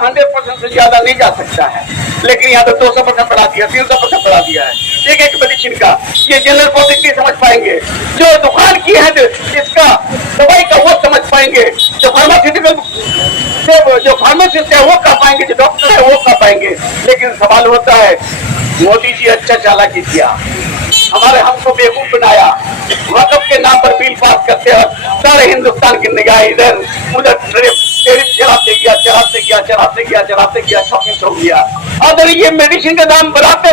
100% से ज्यादा नहीं जा सकता है, लेकिन यहाँ तो 200% बढ़ा दिया, 300% बढ़ा दिया है एक मेडिसिन का। ये जनरल पब्लिक नहीं समझ पाएंगे, जो दुकान की है इसका दवाई का वो समझ पाएंगे, जो फार्मासिस्ट है वो कर पाएंगे, जो डॉक्टर है वो कर पाएंगे। लेकिन सवाल होता है, मोदी जी अच्छा चालाकी किया, हमारे हमको बेवकूफ बनाया, वक़्फ़ के नाम पर बिल पास करते हैं, सारे हिंदुस्तान की निगाह इधर उधर चढ़ाते गया, शॉपिंग हो गया। अगर ये मेडिसिन का दाम बढ़ाते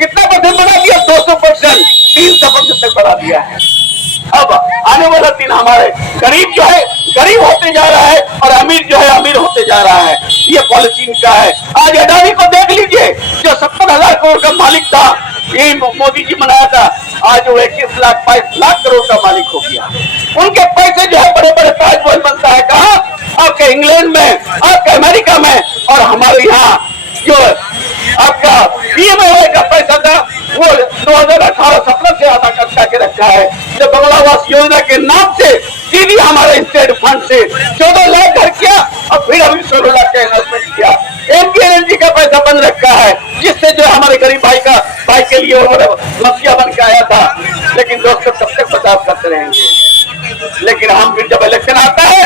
कितना परसेंट बढ़ा दिया? 200%, 300% तक बढ़ा दिया है। अब आने वाला दिन हमारे गरीब जो है गरीब होते जा रहा है और अमीर जो है अमीर होते जा रहा है। ये पॉलिसी इनका है। आज अडानी को देख लीजिए, जो 70,000 करोड़ का मालिक था, यही मोदी जी बनाया था, आज वो 21 लाख 22 लाख करोड़ का मालिक हो गया। उनके पैसे जो है बड़े बड़े ताजमहल बनता है कहाँ? आपके इंग्लैंड में, आपके अमेरिका में, और हमारे यहाँ जो आपका पीएमओ का पैसा था वो 2018-17 से आधा कटका के रखा है। जो बंगला आवास योजना के नाम से सीधी हमारे स्टेट फंड से 14 लाख घर किया और फिर अभी 16 लाख का इन्वेस्टमेंट किया। एमपी एनर्जी का पैसा बंद रखा है, जिससे जो हमारे गरीब भाई के लिए मसीहा बन के आया था। लेकिन दोस्तों कब तक बचाव करते रहेंगे? लेकिन हम फिर जब इलेक्शन आता है,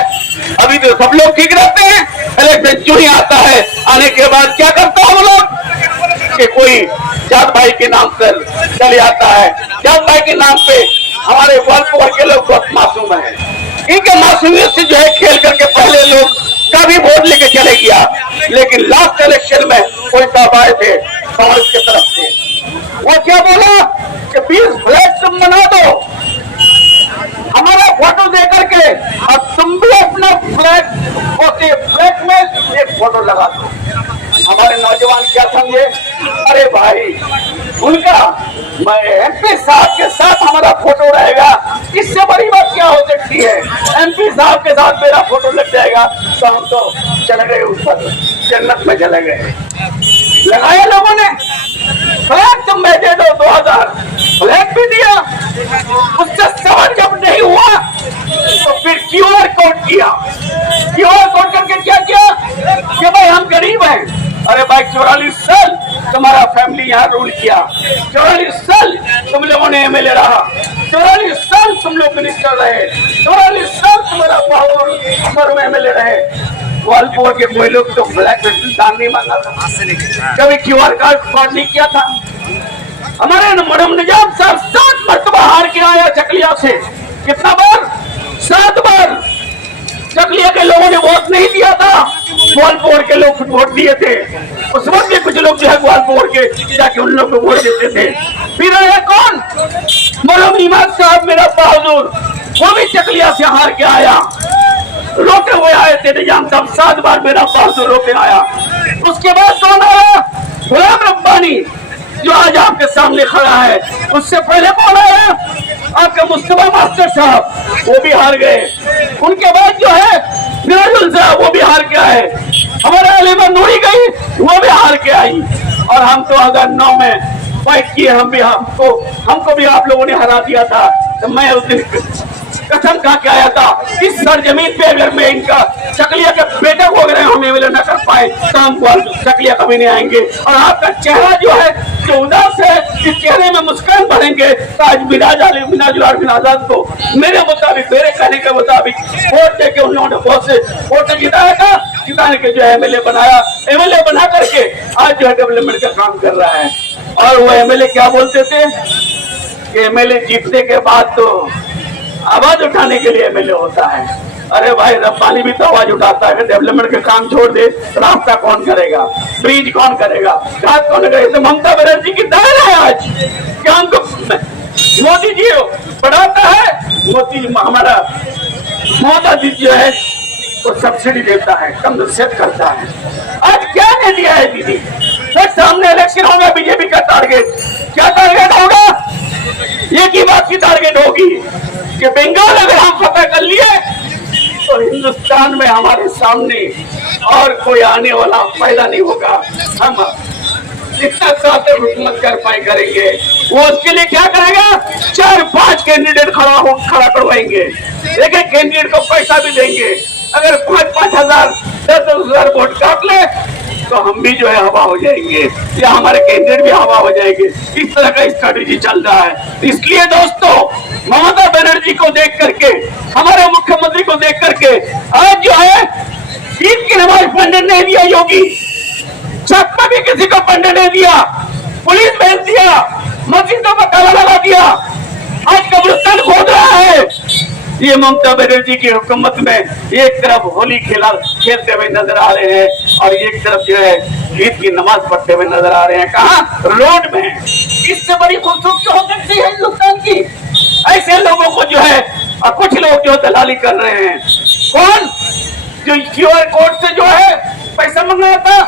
अभी तो सब लोग ठीक रहते हैं, इलेक्शन जो ही आता है, आने के बाद क्या करते हैं हम लोग कि कोई जात भाई के नाम पर चले आता है। जात भाई के नाम पे हमारे वर्ग के लोग बहुत मासूम है, इनके मासूमियत से जो है खेल करके पहले लोग का भी वोट लेके चले गया। लेकिन लास्ट इलेक्शन में कोई साहब आए थे कांग्रेस की तरफ से, वो क्या बोला कि 20 फ्लैग तुम बना दो हमारा फोटो दे करके, और तुम भी अपना फ्लैग में एक फोटो लगा दो। हमारे नौजवान क्या समझे? अरे भाई, उनका एमपी साहब के साथ हमारा फोटो रहेगा, इससे बड़ी बात क्या हो सकती है? एमपी साहब के साथ मेरा फोटो लग जाएगा तो हम तो चले गए ऊपर जन्नत में चले गए। लगाया लोगों ने फ्लैग, तुम मैं दे दो 2000 फ्लैग भी दिया। उससे सवाल जब नहीं हुआ तो फिर क्यूआर कोड किया। क्यूआर कोड करके क्या किया कि भाई हम गरीब हैं। अरे भाई, 44 साल तुम्हारा फैमिली यहाँ रूल किया, 44 साल तुम लोगों ने एमएलए रहा, 44 साल तुम लोग मिनिस्टर रहे, 44 साल तुम्हारा पावर एमएलए रहे। वालपुर के कोई लोग तो ब्लैक दान नहीं मांगा था, कभी क्यूआर कोड नहीं किया था। हमारे मैडम निजाम साहब 7 मरतबा हार के आया चकलिया से। कितना बार? 7 बार। चकलिया के लोगों ने वोट नहीं दिया था, ग्वालपोर के लोग वोट दिए थे। उस वक्त भी कुछ लोग जो है ग्वालपोर के जाके उन लोग को वोट देते थे। फिर आया कौन? मरहूम इमाम साहब मेरा बहादुर, वो भी चकलिया से हार के आया, रोते हुए आए थे। निजाम साहब 7 बार मेरा बहादुर रोके आया। उसके बाद कौन आया? गुलाम रब्बानी, जो आज आपके सामने खड़ा है। उससे पहले कौन आया? आपके मुस्तफा मास्टर साहब, वो भी हार गए। उनके बाद जो है फिरोजुल साहब, वो भी हार के आए। हमारे अलीमा नूरी गई, वो भी हार के आई। और हम तो अगर 9 में फाइट किए, हमको भी आप लोगों ने हरा दिया था। तो मैं उस दिन कसम खा के आया था, इस सरजमीन पे अगर मैं इनका चकलिया के बेटे को अगर हम एमएलए न कर पाए तो हम चकलिया कभी नहीं आएंगे। और आपका चेहरा जो है जो उदास है, इस चेहरे में मुस्कान भरेंगे तो आज मिनाजुल आजाद को मेरे मुताबिक, मेरे कहने के मुताबिक वोट देके उन लोगों ने बहुत से वोट जिताया था। जिताने के जो एमएलए बनाया, एमएलए बना करके आज जो है डेवलपमेंट का काम कर रहा है। और वो एमएलए क्या बोलते थे कि एमएलए जीतने के बाद तो आवाज उठाने के लिए एमएलए होता है। अरे भाई, रब्बानी भी तो आवाज उठाता है। डेवलपमेंट का काम छोड़ दे, रास्ता कौन करेगा, ब्रिज कौन करेगा, घाट कौन करेगा? तो ममता बनर्जी की दायर है आज क्या हमको मोदी जी बढ़ाता है? मोदी हमारा मोदी जो है वो सब्सिडी देता है, कम सेट करता है। आज क्या नहीं दिया है दीदी? सर सामने इलेक्शन होगा, बीजेपी का टारगेट क्या टारगेट होगा? एक ही बात की टारगेट होगी कि बंगाल अगर हम फतह कर लिए तो हिंदुस्तान में हमारे सामने और कोई आने वाला पैदा नहीं होगा। हम जितना चाहते हुकूमत कर पाए करेंगे। वो उसके लिए क्या करेगा? 4-5 कैंडिडेट खड़ा करवाएंगे, एक एक कैंडिडेट को पैसा भी देंगे। अगर 5-5 हजार 10-10 हजार हम भी जो है हवा हो जाएंगे या हमारे कैंडिडेट भी हवा हो जाएंगे। इस तरह का स्ट्रेटेजी चल रहा है। इसलिए दोस्तों, ममता बनर्जी को देख करके, हमारे मुख्यमंत्री को देख करके आज जो है ईद की नमाज पढ़ने नहीं दिया योगी, छत पर भी किसी को पढ़ने नहीं दिया, पुलिस भेज दिया, मस्जिदों पर ताला लगा दिया, आज कब्रिस्तान खोद रहा है। ये ममता बनर्जी की हुकूमत में एक तरफ होली खेलते हुए नजर आ रहे हैं और एक तरफ जो है ईद की नमाज पढ़ते हुए नजर आ रहे हैं। कहाँ? रोड में। इससे बड़ी खूबसूरती हो सकती है हिंदुस्तान की? ऐसे लोगों को जो है कुछ लोग जो दलाली कर रहे हैं। कौन? जो क्यूआर कोड से जो है पैसा मंगाया था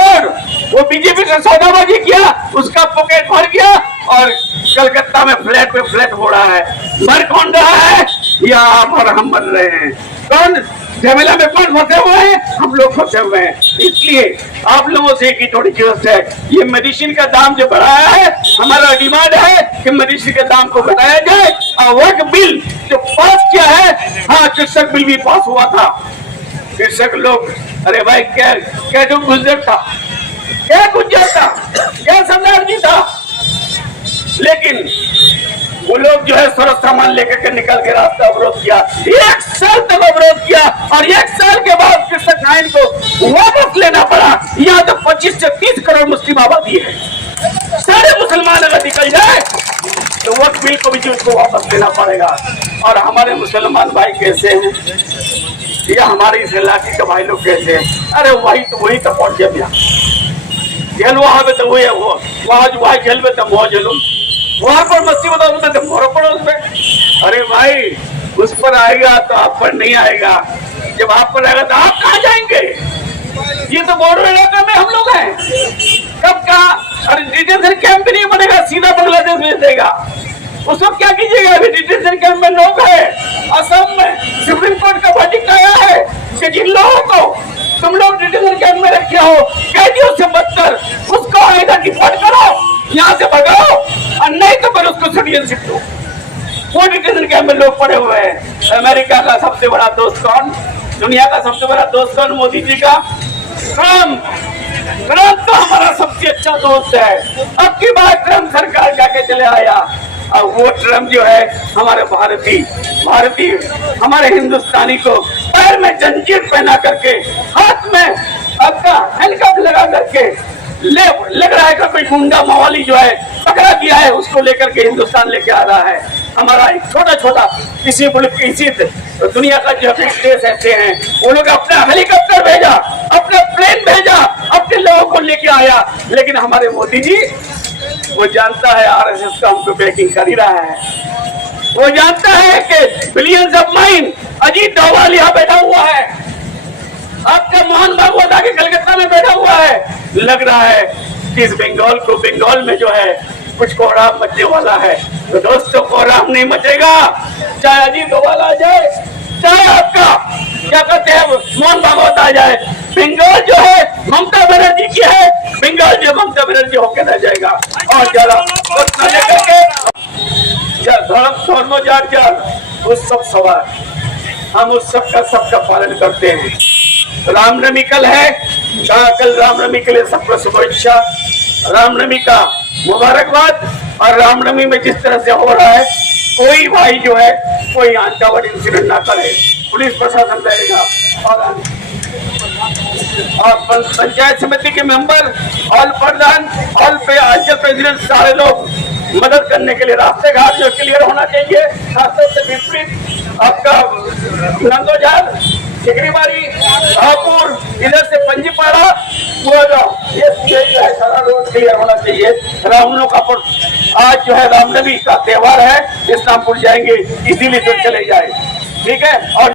और वो बीजेपी का सौदाबाजी किया, उसका पॉकेट भर गया और कलकत्ता में फ्लैट पे फ्लैट हो रहा है। मर कौन रहा है? या आप और हम मर रहे हैं। कौन झमेला में कौन फंसे हुए हैं? हम लोग फंसे हुए हैं। इसलिए आप लोगों से एक ही थोड़ी जरूरत है, ये मेडिसिन का दाम जो बढ़ाया है, हमारा डिमांड है कि मेडिसिन के दाम को घटाया जाए। और वर्क बिल जो पास किया है, हाँ कृषक बिल भी पास हुआ था। कृषक लोग, अरे भाई क्या जो गुजर था, क्या गुजर था, क्या सम्राट जी था, लेकिन वो लोग जो है सारा सामान लेकर के निकल के रास्ता अवरोध किया। 1 साल तक अवरोध किया और 1 साल के बाद कृषक आइन को वापस लेना पड़ा। यहाँ तो 25 से 30 करोड़ मुस्लिम आबादी है। सारे मुसलमान अगर निकल जाए तो वक्त बिल को भी उसको वापस लेना पड़ेगा। और हमारे मुसलमान भाई कैसे हैं या हमारे इस इलाके के भाई लोग कैसे हैं? अरे वही तो पहुंच गया जेल, वहां पे तो वही है, वो वहां जेल में तो मौज लो, वहां पर मस्ती बताओ तो मोरो पड़ो उसमें। अरे भाई, उस पर आएगा तो आप पर नहीं आएगा, जब आप पर आएगा तो आप कहाँ जाएंगे? ये तो बॉर्डर इलाका में हम लोग हैं। कब कहा? अरे डिटेंशन कैंप भी नहीं बनेगा, सीधा बांग्लादेश भेज देगा। उसको क्या कीजिएगा? अभी डिटेंशन कैंप में लोग हैं। असम में सुप्रीम कोर्ट का वर्डिक्ट आया है कि जिन लोगों को तुम लोग डिटेंशन कैंप में रखे हो, कैदियों से बदतर, उसको आएगा डिपोर्ट करो, यहाँ से भगाओ, और नहीं तो फिर उसको सिटीजनशिप दो। वो डिटेंशन कैंप में लोग पड़े हुए हैं। अमेरिका का सबसे बड़ा दोस्त कौन? दुनिया का सबसे बड़ा दोस्त कौन? मोदी जी का ट्रम्प। ट्रम्प तो हमारा सबसे अच्छा दोस्त है। अब की बार ट्रम्प सरकार जाके चले आया, और वो ट्रम्प जो है हमारे भारतीय हमारे हिंदुस्तानी को पैर में जंजीर पहना करके, हाथ में आपका हैंडकफ लगा करके लग रहा है कि कोई गुंडा मवाली जो है पकड़ा गया है, उसको लेकर के हिंदुस्तान लेके आ रहा है। हमारा एक छोटा किसी मुल्क की इसी दुनिया का जो देश ऐसे हैं, वो लोग अपना हेलीकॉप्टर भेजा, अपना प्लेन भेजा, अपने लोगों को लेके आया। लेकिन हमारे मोदी जी, वो जानता है आरएसएस का हमको बैकिंग कर ही रहा है। वो जानता है कि billions of mine Ajit Doval यहाँ बैठा हुआ है, आपका मोहन भागवत आके कलकत्ता में बैठा हुआ है। लग रहा है कि इस बंगाल में जो है कुछ कोहराम मचने वाला है। तो दोस्तों, कोहराम नहीं मचेगा, चाहे अजीत डोभाल आ जाए, चाहे आपका क्या कहते हैं मोहन भागवत आ जाए। बंगाल जो है ममता बनर्जी की है, बंगाल जो ममता बनर्जी होकर रह जाएगा। और जरा लेकर के धर्म जात उस सब सवाल हम उस सबका पालन करते हैं। रामनवमी कल है, कल रामनवमी के लिए सबको शुभेच्छा, रामनवमी का मुबारकबाद। और रामनवमी में जिस तरह से हो रहा है, कोई भाई जो है कोई अनचावट इंसिडेंट ना करे, पुलिस प्रशासन रहेगा। और पंचायत समिति के मेंबर, ऑल प्रधान, ऑल प्रेसिडेंट, सारे लोग मदद करने के लिए, रास्ते घाट जो क्लियर होना चाहिए, खासतौर से विपरीत आपका नंदोजाल, चिकरीबाड़ी, शाहपुर, इधर से पंजीपाड़ा, ये जो है सारा रोड क्लियर होना चाहिए। रामनवमी का आज जो है रामनवमी का त्योहार है, इस्लामपुर जाएंगे, इसीलिए तो चले जाए, ठीक है। और